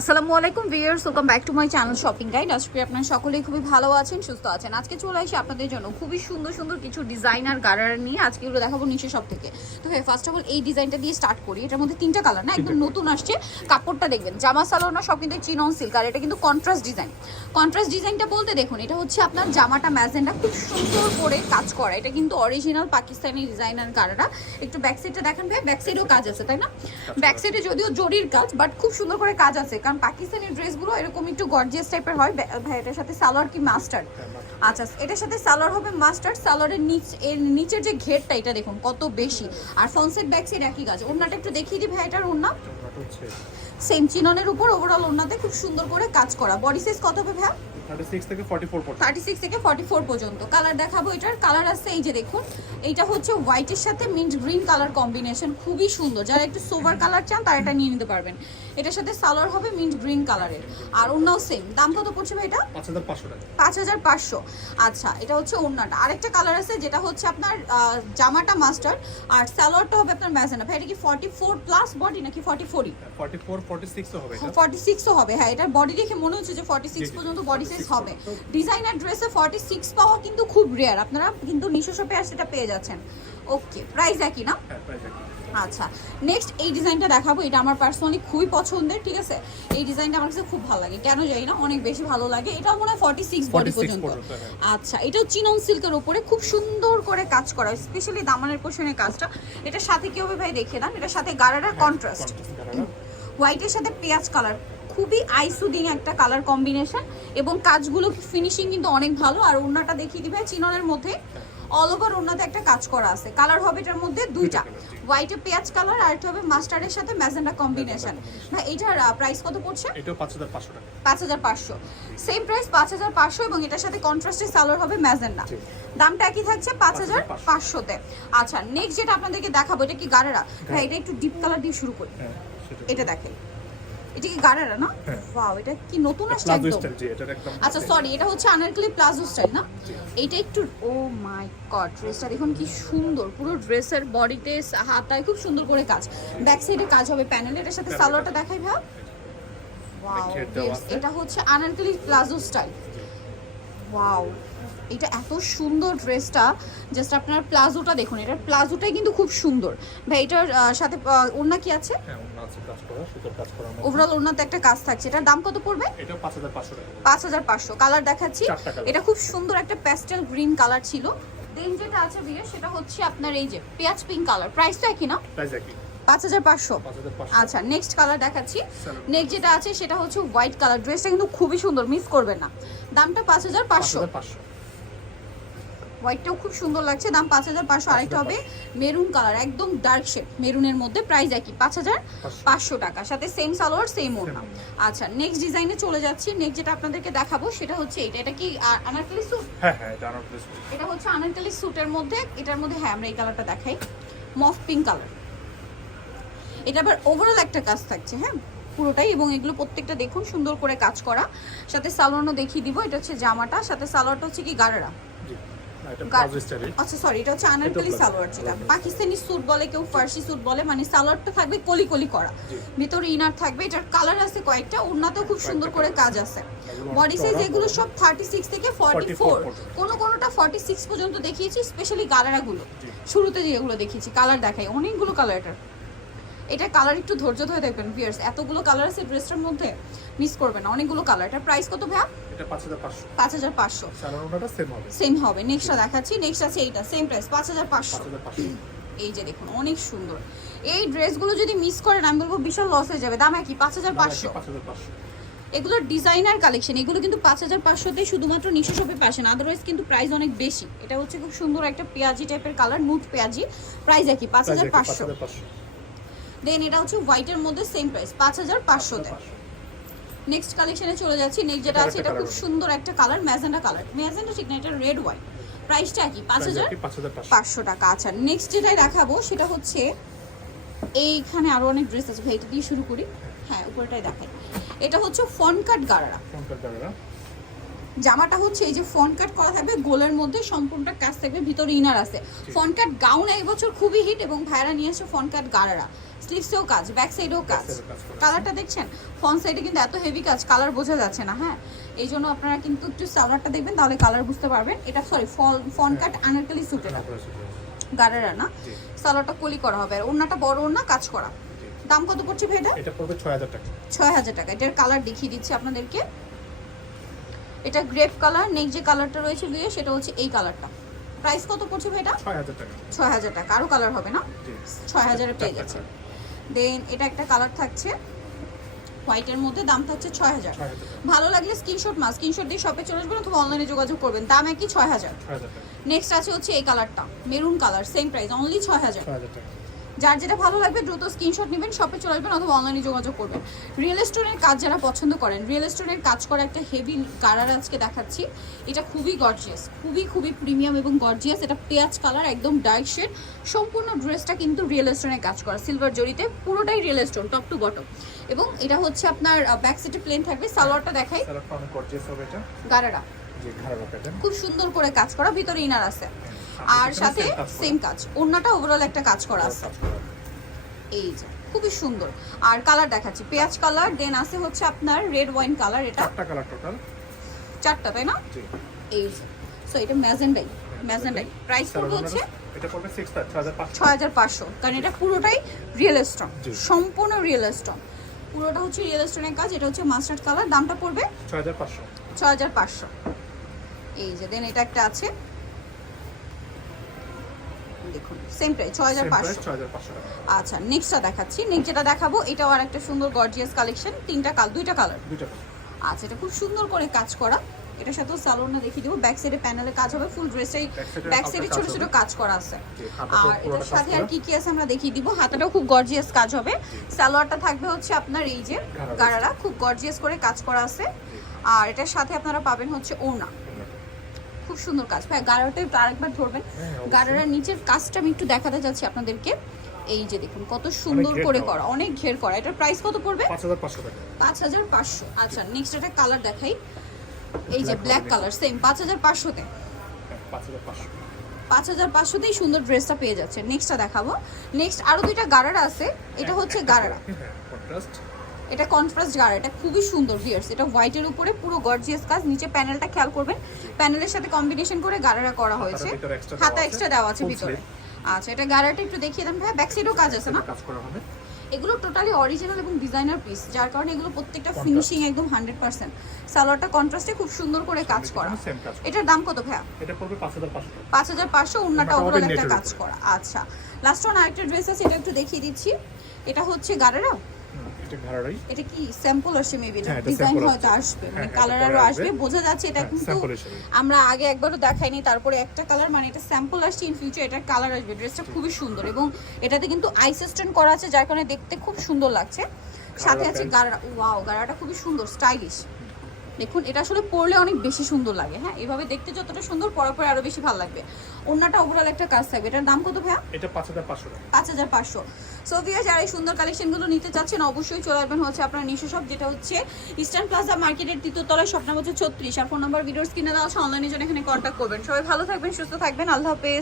আসসালামু আলাইকুম viewers, welcome back to my channel shopping guide. আজকে আপনারা সকলেই খুবই ভালো আছেন, সুস্থ আছেন। আজকে চলে আসি আপনাদের জন্য খুবই সুন্দর সুন্দর কিছু ডিজাইনার গারারা নিয়ে। আজকে এগুলো দেখাবো নিচে সব থেকে। তো হ্যাঁ, ফার্স্ট অফ অল এই ডিজাইনটা দিয়ে স্টার্ট করি। এটার মধ্যে তিনটা কালার না, একদম নতুন আসছে। কাপড়টা দেখবেন জামা সালোয়ার না, সব কিন্তু চিনন সিল্ক। আর এটা কিন্তু কন্ট্রাস্ট ডিজাইন। কন্ট্রাস্ট ডিজাইনটা বলতে দেখুন, এটা হচ্ছে আপনার জামাটা ম্যাজেন্ডা খুব সুন্দর করে কাজ করা। এটা কিন্তু অরিজিনাল পাকিস্তানি ডিজাইনার গারারা। একটু ব্যাক সাইডটা দেখেন ভাই, ব্যাক সাইডেও কাজ আছে তাই না? ব্যাক সাইডে যদিও জরির কাজ, বাট খুব সুন্দর করে কাজ আছে, কারণ পাকিস্তানি ড্রেসগুলো এরকম একটু গর্জিয়াস টাইপের হয়। ভাই এটার সাথে সালোয়ার কি মাস্টার্ড? আচ্ছা, এটার সাথে সালোয়ার হবে মাস্টার্ড। সালোয়ারের নিচের যে ঘেরটা এটা দেখুন কত বেশি। আর ফ্রন্ট সাইড ব্যাক সাইড একই কাজ। ওড়নাটা একটু দেখিয়ে দিই ভাই, এটার ওড়না সেম চিননের উপর ওভারঅল ওড়নাতে খুব সুন্দর করে কাজ করা। বডি সাইজ কত হবে ভাই? 36 থেকে 44 পর্যন্ত। 36 থেকে 44 পর্যন্ত। কালার দেখাবো। এটার কালার আছে এই যে দেখুন, এইটা হচ্ছে হোয়াইটের সাথে মিন্ট গ্রিন কালার কম্বিনেশন, খুবই সুন্দর। যারা একটু সোভার কালার চান তারা এটা নিয়ে নিতে পারবেন। এটার সাথে সালোয়ার হবে মিন্ট গ্রিন কালারের, আর ওড়নাও সেম। দাম কত পড়ছে ভাই এটা? 5500 টাকা। 5500। আচ্ছা, এটা হচ্ছে ওড়নাটা। আরেকটা কালার আছে যেটা হচ্ছে আপনার জামাটা মাস্টার্ড আর সালোয়ারটা হবে আপনার ম্যাজেন্ডা। ভাই এটা কি 44 প্লাস বডি নাকি 44? 44 46 ও হবে এটা। 46 ও হবে। হ্যাঁ, এটার বডি দেখে মনে হচ্ছে যে 46 পর্যন্ত বডি সাইজ হবে। ডিজাইনার ড্রেসে 46 পাওয়া কিন্তু খুব রেয়ার। আপনারা কিন্তু নিশো শপে আর সেটা পেয়ে যাচ্ছেন। ওকে, প্রাইস একই না? হ্যাঁ, প্রাইস একই। আচ্ছা, নেক্সট এই ডিজাইনটা দেখাবো। এটা আমার পার্সোনালি খুবই পছন্দের, ঠিক আছে? এই ডিজাইনটা আমার কাছে খুব ভালো লাগে, কেন জানি না, অনেক বেশি ভালো লাগে। এটাও মনে হয় 46 বডি পর্যন্ত। আচ্ছা, এটাও চিনন সিল্কের উপরে খুব সুন্দর করে কাজ করা, স্পেশালি দামানের পোর্শনের কাজটা। এটার সাথে কি হবে ভাই দেখে দেন। এটার সাথে গারারা কন্ট্রাস্ট, হোয়াইটের সাথে পেঁয়াজ কালার, খুবই আইসুদিং একটা কালার কম্বিনেশন। এবং কাজগুলো ফিনিশিং কিন্তু অনেক ভালো। আর ওড়নাটা দেখিয়ে দিবে চিননের মধ্যে অল ওভার ওড়নাতে একটা কাজ করা আছে। কালার হবে এটার মধ্যে দুইটা, হোয়াইটে পেঁয়াজ কালার আর একটা হবে মাস্টার্ডের সাথে ম্যাজেন্ডা কম্বিনেশন। ভাই এটার প্রাইস কত পড়ছে? এটাও 5500 টাকা। 5500 সেম প্রাইস, 5500। এবং এটার সাথে কন্ট্রাস্টের সালোয়ার হবে ম্যাজেন্ডা। দামটা একই থাকছে 5500 তে। আচ্ছা, নেক্সট যেটা আপনাদেরকে দেখাবো, এটা কি গারারা? ভাই এটা একটু ডিপ কালার দিয়ে শুরু করি। এটা দেখেন, এটা কি গারারা না? ওয়াও, এটা কি নতুন আসছে একদম। আচ্ছা সরি, এটা হচ্ছে আনারকলি প্লাজো স্টাইল না? এইটা একটু, ও মাই গড, ড্রেসটা দেখুন কি সুন্দর। পুরো ড্রেসের বডিতে হাতায় খুব সুন্দর করে কাজ। ব্যাক সাইডে কাজ হবে প্যানেলে। এটার সাথে সালোয়ারটা দেখাই ভাই। ওয়াও, এটা হচ্ছে আনারকলি প্লাজো স্টাইল। ওয়াও, এটা এত সুন্দর ড্রেসটা। জাস্ট আপনার প্লাজোটা দেখুন, এটার প্লাজোটাই কিন্তু খুব সুন্দর। ভাই এটার সাথে ওড়না কি আছে? হ্যাঁ, ওড়না আছে, কাজ করা, সুতার কাজ করা। ওভারঅল ওড়নাতে একটা কাজ থাকছে। এটার দাম কত পড়বে? এটা 5500 টাকা। 5500। কালার দেখাচ্ছি। চারটা কালার। এটা খুব সুন্দর একটা প্যাস্টেল গ্রিন কালার ছিল। দেন যেটা আছে ভিউয়ার, সেটা হচ্ছে আপনার এই যে পেঁয়াজ পিঙ্ক কালার। প্রাইস তো একই না? প্রাইস একই, 5500। 5500। আচ্ছা, নেক্সট কালার দেখাচ্ছি। নেক্সট যেটা আছে সেটা হচ্ছে হোয়াইট কালার। ড্রেসটা কিন্তু খুবই সুন্দর, মিস করবেন না। দামটা 5500। হোয়াইটটাও খুব সুন্দর লাগছে, দাম 5500। আরেকটা হবে মেরুন কালার, একদম ডার্ক শেড মেরুনের মধ্যে, প্রাইস একই 5500 টাকা। সাথে সেম সালোয়ার সেম ওড়না। আচ্ছা, নেক্সট ডিজাইনে চলে যাচ্ছি। নেক্সট যেটা আপনাদেরকে দেখাবো সেটা হচ্ছে এটা। এটা কি আনারকলি স্যুট? হ্যাঁ হ্যাঁ, এটা আনারকলি স্যুট। এটা হচ্ছে আনারকলি স্যুটের মধ্যে। এটার মধ্যে হ্যাঁ, আমরা এই কালারটা দেখাই, মফ পিঙ্ক কালার। এটা আবার ওভারঅল একটা কাজ থাকছে, হ্যাঁ পুরোটাই। এবং এগুলো প্রত্যেকটা দেখুন সুন্দর করে কাজ করা। সাথে সালোয়ারও দেখিয়ে দিব। এটা হচ্ছে জামাটা, সাথে সালোয়ারটা হচ্ছে কি গারারা। আচ্ছা সরি, এটা হচ্ছে আনারকলি সালোয়ার, যেটা পাকিস্তানি স্যুট বলে, কেউ ফার্সি স্যুট বলে। মানে সালোয়ারটা থাকবে কলি কলি করা, ভিতরে ইনার থাকবে। এটার কালার আছে কয়েকটা, ওড়নাতেও খুব সুন্দর করে কাজ আছে। বডি সাইজ এগুলো সব 36 থেকে 44, কোনোটা 46 পর্যন্ত দেখিয়েছি। স্পেশালি গারারাগুলো শুরুতে যেগুলো দেখিয়েছি, কালার দেখাই অনেকগুলো কালার। এটা কালার একটু ধৈর্য ধরে দেখবেন ভিউয়ার্স, এতগুলো কালার আছে ড্রেসটার মধ্যে, মিস করবেন না, অনেকগুলো কালার। এটা প্রাইস কত ভাইয়া? এটা 5500। 5500। সালোয়ারটা সেম হবে। সেম হবে। নেক্সটটা দেখাচ্ছি। নেক্সট আছে এইটা, সেম প্রাইস 5500। 5500। এই যে দেখুন অনেক সুন্দর। এই ড্রেসগুলো যদি মিস করেন আমি বলবো বিশাল লস হয়ে যাবে। দাম একই 5500। 5500। এগুলো ডিজাইনার কালেকশন, এগুলো কিন্তু 5500তে শুধুমাত্র নিশো শপে পাচ্ছেন, আদারওয়াইজ কিন্তু প্রাইস অনেক বেশি। এটা হচ্ছে খুব সুন্দর একটা পেঁয়াজি টাইপের কালার, নুট পেঁয়াজি। প্রাইস একই 5500। দেন এটা হচ্ছে হোয়াইটের মধ্যে সেম প্রাইস 5500 তে। নেক্সট কালেকশনে চলে যাচ্ছি। নেক্সট যেটা আছে এটা খুব সুন্দর একটা কালার, ম্যাজেন্ডা কালার। ম্যাজেন্ডা ঠিক না, এটা রেড ওয়াইন। প্রাইসটা কি? 5500 টাকা। আচ্ছা, নেক্সট যেটাই দেখাবো সেটা হচ্ছে এইখানে আরো অনেক ড্রেস আছে ভাই, এটা দিয়ে শুরু করি। হ্যাঁ, উপরটাই দেখাই। এটা হচ্ছে ফন কাট গারারা। জামাটা হচ্ছে এই যে ফ্রন্ট কাট করা থাকবে, গোলের মধ্যে সম্পূর্ণটা কাজ থাকবে, ভিতরে ইনার আছে। ফ্রন্ট কাট গাউন এই বছর খুবই হিট এবং ভাইরা নিয়ে আসছে ফ্রন্ট কাট গারারা, স্লিভসেও কাজ, ব্যাক সাইডেও কাজ। কালারটা দেখছেন, ফ্রন্ট সাইডে কিন্তু এত হেভি কাজ, কালার বোঝা যাচ্ছে না। হ্যাঁ, এই জন্য আপনারা কিন্তু একটু সালোয়ারটা দেখবেন, তাহলে কালার বুঝতে পারবেন। এটা সরি ফ্রন্ট কাট আনারকলি সুটের গারারা না, সালোয়ারটা কলি করা হবে, আর ওড়নাটা বড় ওড়না কাজ করা। দাম কত পড়ছে ভাই এটা? এটা পড়বে 6000 টাকা। 6000 টাকা। এটার কালার দেখিয়ে দিচ্ছি আপনাদেরকে। এটা গ্রেপ কালার, নেক্সট যে কালারটা রয়েছে ভিউ সেটা হচ্ছে এই কালারটা। প্রাইস কত পড়ছে ভাই এটা? 6000 টাকা। 6000 টাকা। আরো কালার হবে না? 6000 এ পেয়ে যাচ্ছে। দেন এটা একটা কালার থাকছে হোয়াইটের মধ্যে, দাম থাকছে 6000। ভালো লাগলে স্ক্রিনশট দিয়ে শপে চলে আসবেন অথবা অনলাইনে যোগাযোগ করবেন, দাম একই 6000। নেক্সট আছে হচ্ছে এই কালারটা, maroon colour, same price only 6000 টাকা। যার যেটা ভালো লাগবে দ্রুত স্ক্রিনশট নেবেন, শপে চলে আসবেন অথবা অনলাইনে যোগাযোগ করবেন। রিয়েল স্টোনের কাজ যারা পছন্দ করেন, রিয়েল স্টোনের কাজ করা একটা হেভি কালার আজকে দেখাচ্ছি। এটা খুবই গর্জিয়াস, খুবই প্রিমিয়াম এবং গর্জিয়াস। এটা পেঁয়াজ কালার, একদম ডার্ক শেড। সম্পূর্ণ ড্রেসটা কিন্তু রিয়েল স্টোনের কাজ করা, সিলভার জরিতে, পুরোটাই real stone top to bottom. এবং এটা হচ্ছে আপনার ব্যাক সাইডে প্লেন থাকবে। সালোয়ারটা দেখাই, সালোয়ারটা অনেক গর্জিয়াস হবে এটা। গারারা জি, ঘাড়া প্যাটার্ন। খুব সুন্দর করে কাজ করা, ভিতরে ইনার আছে, আর সাথে সেম কাজ। ওড়নাটা ওভারঅল একটা কাজ করা আছে। এই যে খুবই সুন্দর। আর কালার দেখাচ্ছি, পেঁয়াজ কালার, দেন আছে হচ্ছে আপনার রেড ওয়াইন কালার। এটা চারটা কালার টোটাল, চারটা তাই না? জি। এই যে সো এটা ম্যাজেন্ডাই, প্রাইস পড়বে হচ্ছে এটা পড়বে 6500। 6500, কারণ এটা পুরোটাই রিয়েল স্টোন, জি। সম্পূর্ণ রিয়েল স্টোন, পুরোটা হচ্ছে রিয়েল স্টোনের কাজ। এটা হচ্ছে মাস্টার্ড কালার, দামটা পড়বে 6500। 6500। এই যে দেন এটা একটা আছে, দেখুন সেম প্রাইস 6500। 6500 টাকা। আচ্ছা, নেক্সটটা দেখাচ্ছি। নেক্সট যেটা দেখাবো এটাও আর একটা সুন্দর গর্জিয়াস কালেকশন, দুইটা কালার। দুইটা। আচ্ছা, এটা খুব সুন্দর করে কাজ করা। এটার সাথেও সালোয়ারটা দেখিয়ে দেবো, ব্যাক সাইডে প্যানেলে কাজ হবে, ফুল ড্রেসটাই ব্যাক সাইডে ছোট ছোট কাজ করা আছে। আর এটার সাথে আর কি কি আছে আমরা দেখিয়ে দিব। হাতাটাও খুব গর্জিয়াস কাজ হবে। সালোয়ারটা থাকবে হচ্ছে আপনার এই যে গারারা, খুব গর্জিয়াস করে কাজ করা আছে। আর এটার সাথে আপনারা পাবেন হচ্ছে ওড়না, খুব সুন্দর কাজ। ভাই গারারাটা একটু আরেকবার ধরবেন, গারারার নিচের কাজটা আমি একটু দেখাতে যাচ্ছি আপনাদেরকে। এই যে দেখুন কত সুন্দর করে করা, অনেক ঘের করা। এটার প্রাইস কত পড়বে? 5500 টাকা। 5500। আচ্ছা, নেক্সট একটা কালার দেখাই, এই যে ব্ল্যাক কালার, সেম 5500 তে। 5500। 5500তেই সুন্দর ড্রেসটা পেয়ে যাচ্ছে। নেক্সটটা দেখাবো। নেক্সট আরো দুইটা গারারা আছে। এটা হচ্ছে গারারা, কন্ট্রাস্ট। এটা কন্ট্রাস্ট গারা, এটা খুবই সুন্দর ভিউয়ার্স। এটা হোয়াইটের উপরে পুরো গর্জিয়াস কাজ, নিচে প্যানেলটা খেয়াল করবেন, প্যানেলের সাথে কম্বিনেশন করে গারারা করা হয়েছে, হাতা এক্সট্রা দেওয়া আছে ভিতরে। আচ্ছা, এটা গারাটা একটু দেখিয়ে দেন ভাই, ব্যাক সাইডেও কাজ আছে না? কাজ করা হবে। এগুলো টোটালি অরিজিনাল এবং ডিজাইনার পিস, যার কারণে এগুলো প্রত্যেকটা ফিনিশিং একদম 100%। সালোয়ারটা কন্ট্রাস্টে খুব সুন্দর করে কাজ করা। এটার দাম কত ভাইয়া? এটা পড়বে 5500। 5500, ওন্নাটা ওভারঅল একটা কাজ করা। আচ্ছা, লাস্ট ওয়ান আরেকটা ড্রেস আছে, এটা একটু দেখিয়ে দিচ্ছি। এটা হচ্ছে গারারা, এটা ঘাড়াই। এটা কি স্যাম্পল আসছে মেবি, এটা হ্যাঁ, এটা ডিজাইন sample হয়তো আসবে, মানে হ্যাঁ, কালার এটা আরো পরে আসবে, আসবে। বোঝা যাচ্ছে এটা কিন্তু sample হিসেবে। আমরা আগে একবারও দেখাইনি, তারপরে একটা কালার, মানে এটা স্যাম্পল আসছে, ইন ফিউচার এটা কালার আসবে। ড্রেসটা খুবই সুন্দর এবং এটাতে কিন্তু আইস স্টোন করা আছে, যার কারণে দেখতে খুব সুন্দর লাগছে। সাথে আছে গারা, ওয়াও গারাটা খুবই সুন্দর, স্টাইলিশ। দেখুন এটা আসলে পরলে অনেক বেশি সুন্দর লাগে। হ্যাঁ, এভাবে দেখতে যতটা সুন্দর, পরার পরে আরো বেশি ভালো লাগবে। ওন্নাটা ওভারঅল একটা কাজ থাকবে। এটার দাম কত ভাইয়া? এটা 5500 টাকা। 5500। সো ভিউয়ার্স, যারা এই সুন্দর কালেকশনগুলো নিতে চাচ্ছেন অবশ্যই চলে আসবেন হচ্ছে আপনার নিশো শপ, যেটা হচ্ছে ইস্টার্ন প্লাজা মার্কেটের 3য় তলায়, শপ নাম্বার হচ্ছে 36। আর ফোন নাম্বার ভিডিওস কিনে দেওয়া আছে, অনলাইনে জন্য এখানে কন্ট্যাক্ট করবেন। সবাই ভালো থাকবেন, সুস্থ থাকবেন, আল্লাহ হাফেজ।